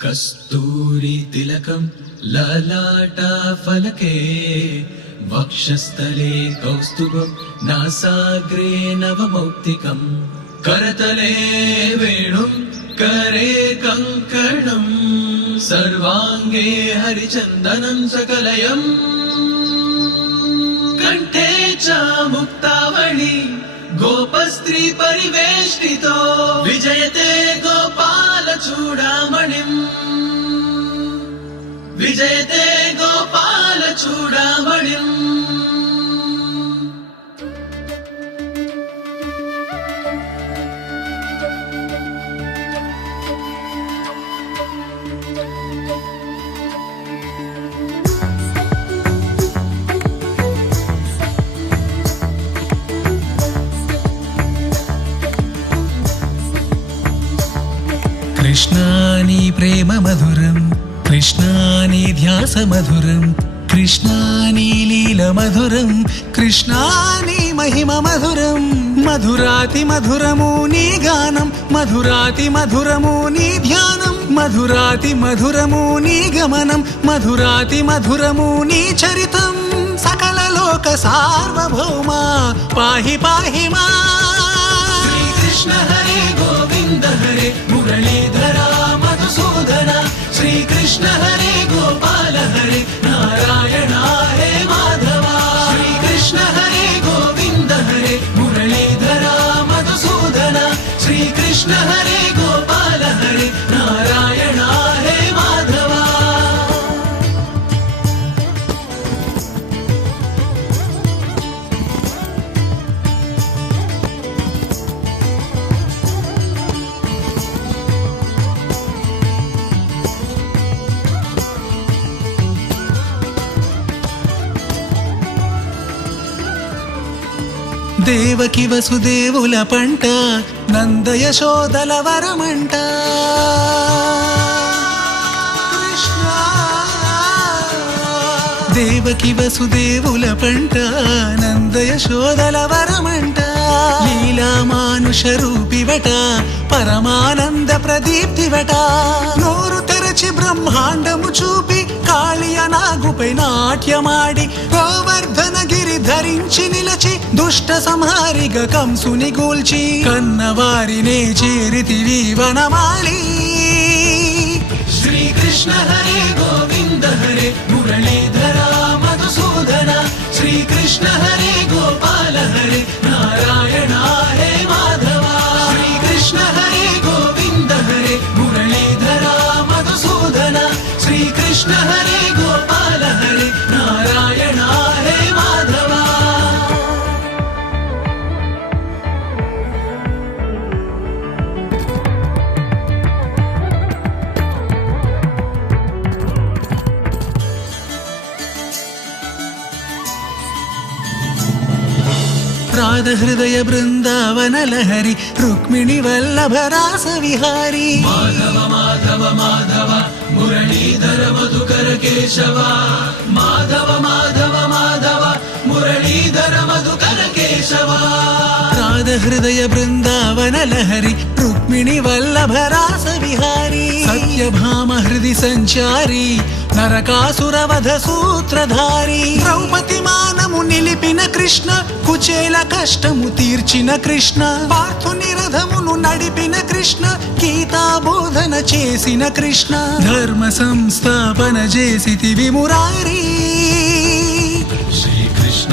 కస్తూరి తిలకం లలాటా ఫలకే వక్షస్థలే కౌస్తుభం నాసాగ్రే నవమౌక్తికం करतले वेणुं करे कंकणं सर्वांगे हरिचन्दनं सकलयं कंठे च मुक्तावली गोपस्त्री परिवेष्टितो विजयते गोपालचूडामणिं विजयते गोपालचूडामणिम् कृष्णानि प्रेम मधुरं कृष्णानि ध्यास मधुरं कृष्णानि लील मधुरं कृष्णानि महिम मधुरं मधुराति मधुरमूनि गानं मधुराति मधुरमूनि ध्यानं मधुराति मधुरमूनि गमनं मधुराति मधुरमूनि चरितं सकल लोक सार्वभौमा पाहि पाहि मा श्री कृष्ण हरे गोविंद हरे मुरलीधरा मधुसूदन श्री कृष्ण हरे गोपाल हरे नारायण हे माधवा श्री कृष्ण हरे गोविंद हरे मुरलीधरा मधुसूदन श्री कृष्ण हरे गोपाल हरे नारायण हे माधवा దేవకి వసుదేవుల పంట నంద యశోదల వరమంట కృష్ణ దేవకి వసుదేవుల పంట నంద యశోదల వరమంట లీలా మానుష రూపివట పరమానంద ప్రదీప్తివట నోరు తెరచి బ్రహ్మాండము చూపి కాళియ నాగుపై నాట్యమాడి గోవర్ధన గిరి ధరించి నిలచి దుష్ట సంహారిగ కంసుని గూల్చి కన్నవారినే చేరితివి వనమాలి श्री कृष्ण हरे गोविंद हरे मुरलीधरा मधुसूदन श्री कृष्ण हरे गोपाल हरे नारायण हे माधवा श्री कृष्ण हरे गोविंद हरे मुरलीधरा मधुसूदन श्री कृष्ण हरे गोपाल हरे नारायण हे माधवा राध हृदय बृंदावन लहरी रुक्मिणी वल्लभ रास विहारी माधव माधव माधव मुरलीधर मधुकर केशव माधव माधव माधव मुरलीधर मधुकर केशव राध हृदय बृंदावन लहरी रुक्मिणी वल्लभ रास विहारी सत्यभाम हृदि संचारी నరకాసుర వధ సూత్రధారి ద్రౌపది మానము నిలిపిన కృష్ణ కుచేల కష్టము తీర్చిన కృష్ణ పార్థుని రథమును నడిపిన కృష్ణ గీతా బోధన చేసిన కృష్ణ ధర్మ సంస్థాపన చేసితివి మురారి శ్రీ కృష్ణ